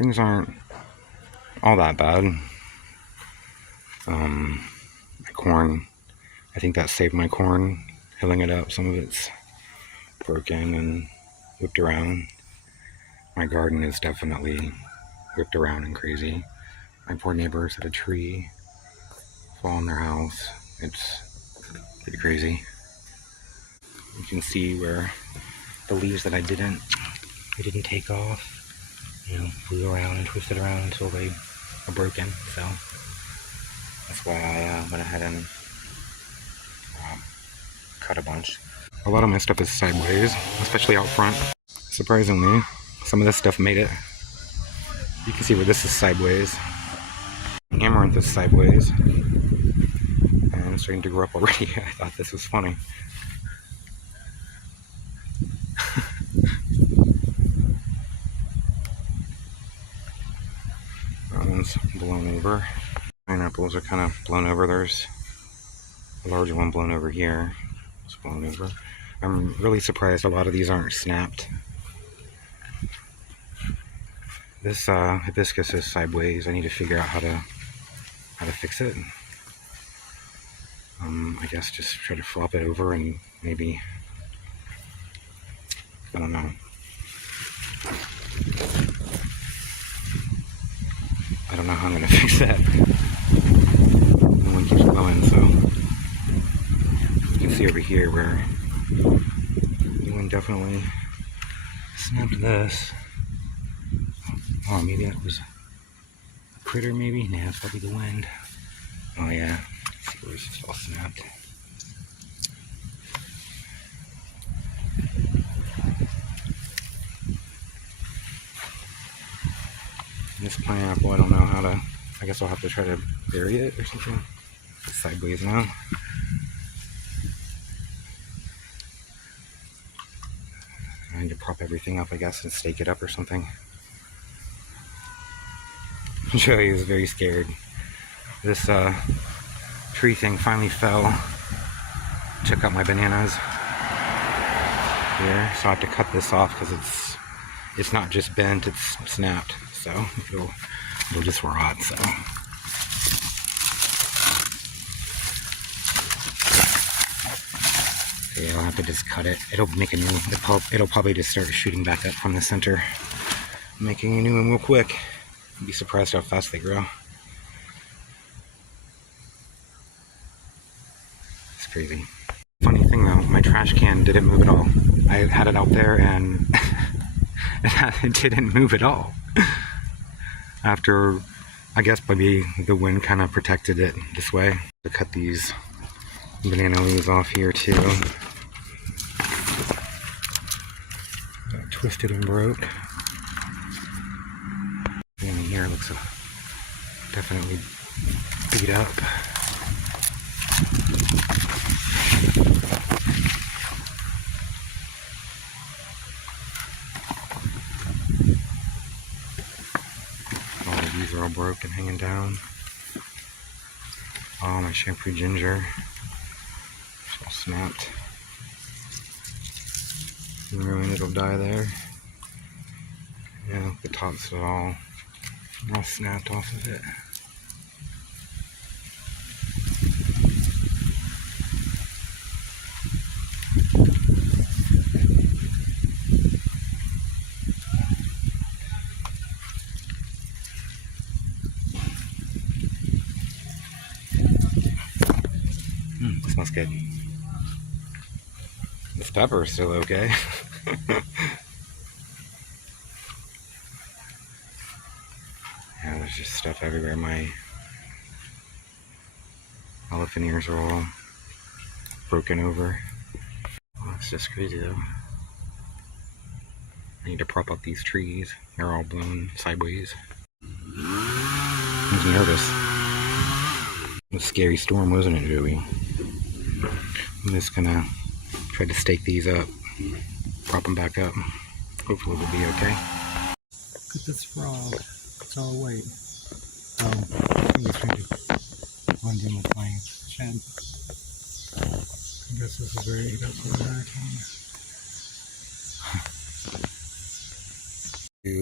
things aren't all that bad. My corn, I think that saved my corn, hilling it up. Some of it's broken and whipped around. My garden is definitely whipped around and crazy. My poor neighbors had a tree fall on their house. It's pretty crazy. You can see where the leaves that I didn't take off, flew around and twisted around until they are broken. So that's why I went ahead and cut a bunch. A lot of my stuff is sideways, especially out front. Surprisingly, some of this stuff made it. You can see where this is sideways. Amaranth is sideways. And it's starting to grow up already. I thought this was funny. That one's blown over. Pineapples are kind of blown over. There's a larger one blown over here. It's blown over. I'm really surprised a lot of these aren't snapped. This hibiscus is sideways. I need to figure out how to fix it. I guess just try to flop it over and maybe, I don't know. I don't know how I'm gonna fix that. The one keeps blowing, so you can see over here where the wind definitely snapped this. Oh, maybe that was a critter, maybe? Nah, it's probably the wind. Oh yeah, let's see where it's just all snapped. This pineapple, I don't know how to, I guess I'll have to try to bury it or something. It's sideways now. I need to prop everything up, I guess, and stake it up or something. Joey is very scared. This tree thing finally fell. Took out my bananas here, so I have to cut this off because it's not just bent, it's snapped. So it'll just rot. So yeah, I'll have to just cut it. It'll make a new. It'll probably just start shooting back up from the center, making a new one real quick. You'd be surprised how fast they grow. It's crazy. Funny thing though, my trash can didn't move at all. I had it out there and it didn't move at all. After, I guess maybe the wind kind of protected it this way. To cut these banana leaves off here too. Twisted and broke. And here looks definitely beat up. These are all broken, hanging down. Oh, my shampoo ginger. It's all snapped. And ruined, it'll die there. Yeah, the tops are all snapped off of it. Smells good. This pepper is still okay. Yeah, there's just stuff everywhere. My elephant ears are all broken over. Oh, it's just crazy though. I need to prop up these trees. They're all blown sideways. Makes me nervous. It was a scary storm, wasn't it, Joey? I'm just gonna try to stake these up, prop them back up. Hopefully we'll be okay. Look at this frog. It's all white. I'm just trying to undo my playing shed. I guess this is where he got the hurricane. To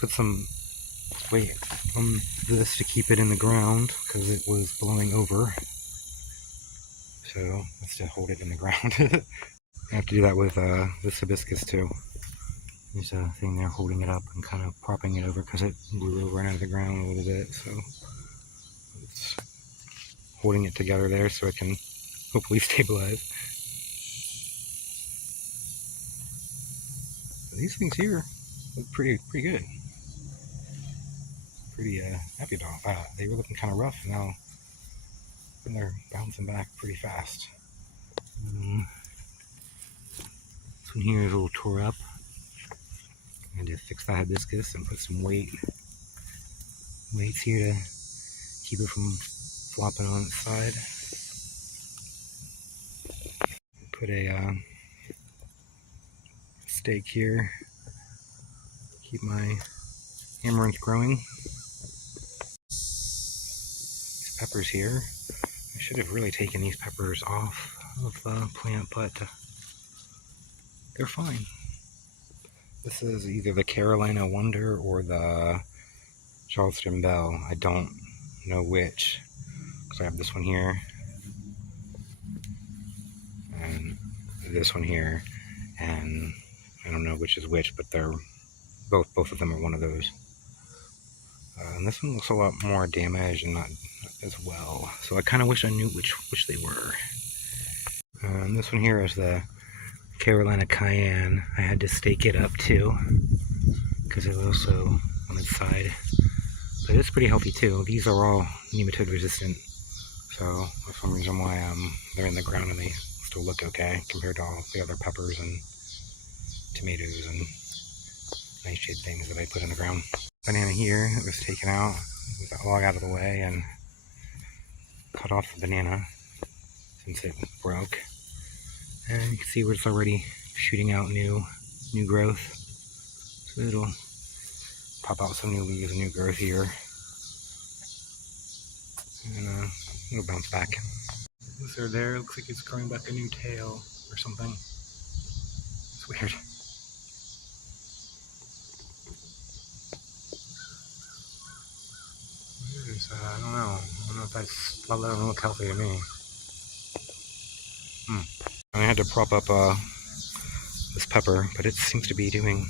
put some wait on this to keep it in the ground because it was blowing over. So let's just hold it in the ground. I have to do that with this hibiscus too. There's a thing there holding it up and kind of propping it over because it blew over and out of the ground a little bit. So it's holding it together there so it can hopefully stabilize. But these things here look pretty good. Pretty happy about that. They were looking kind of rough now, and they're bouncing back pretty fast. This one here is a little tore up. I had to fix that hibiscus and put some weights here to keep it from flopping on its side. Put a stake here. Keep my amaranth growing. These peppers here. I should have really taken these peppers off of the plant, but they're fine. This is either the Carolina Wonder or the Charleston Belle. I don't know which, because I have this one here and this one here, and I don't know which is which, but they're both of them are one of those. And this one looks a lot more damaged and not as well, so I kind of wish I knew which they were. And this one here is the Carolina Cayenne. I had to stake it up too because it was also on its side, but it's pretty healthy too. These are all nematode resistant, so for some reason why they're in the ground and they still look okay compared to all the other peppers and tomatoes and nightshade things that I put in the ground. Banana here, it was taken out with that log out of the way and cut off the banana since it broke. And you can see where it's already shooting out new growth. So it'll pop out some new leaves and new growth here. And it'll bounce back. This or there, looks like it's growing back a new tail or something. It's weird. I don't know. I don't know if that's, that doesn't look healthy to me. I had to prop up this pepper, but it seems to be doing,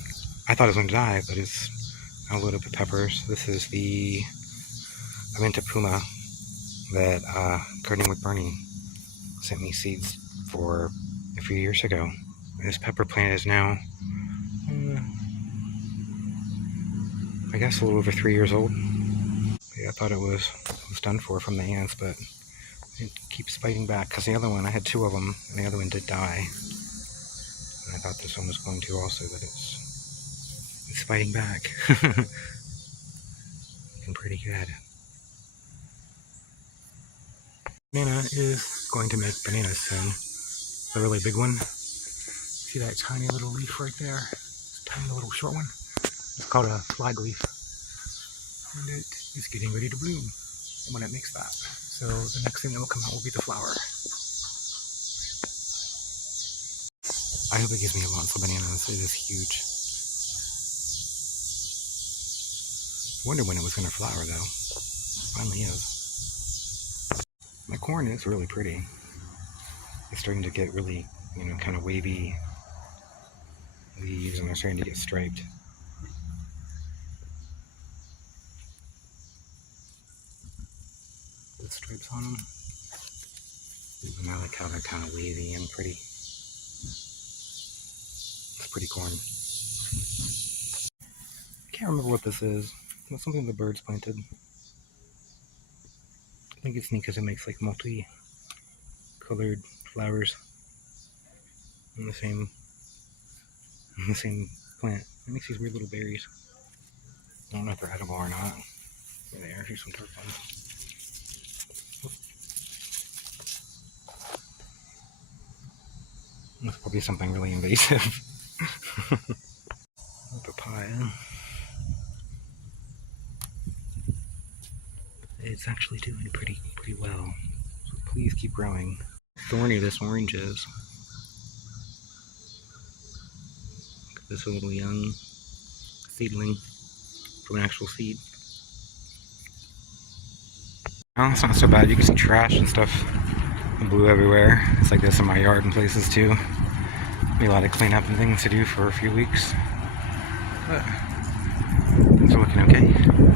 I thought it was going to die, but it's now loaded with peppers. This is the Amenta Puma that Gardening with Bernie sent me seeds for a few years ago. This pepper plant is now, I guess, a little over 3 years old. Yeah, I thought it was done for from the ants, but it keeps fighting back, because the other one, I had 2 of them, and the other one did die. And I thought this one was going to also, but it's fighting back. Looking pretty good. Banana is going to make bananas soon. The really big one. See that tiny little leaf right there? Tiny little short one? It's called a flag leaf. And it is getting ready to bloom when it makes that. So the next thing that will come out will be the flower. I hope it gives me lots of bananas. It is huge. I wonder when it was going to flower though. Finally is. My corn is really pretty. It's starting to get really, kind of wavy leaves, and they're starting to get striped. With stripes on them. And I like how they're kind of wavy and pretty. It's pretty corn. I can't remember what this is. It's something the birds planted. I think it's neat because it makes like multi-colored flowers on the same plant. It makes these weird little berries. I don't know if they're edible or not. There they are. Here's some tart ones. That's probably something really invasive. Papaya. It's actually doing pretty well. So please keep growing. Thorny this orange is. Look at this little young seedling from an actual seed. Well, it's not so bad. You can see trash and stuff. Blue everywhere. It's like this in my yard and places too. Be a lot of cleanup and things to do for a few weeks. But things are looking okay.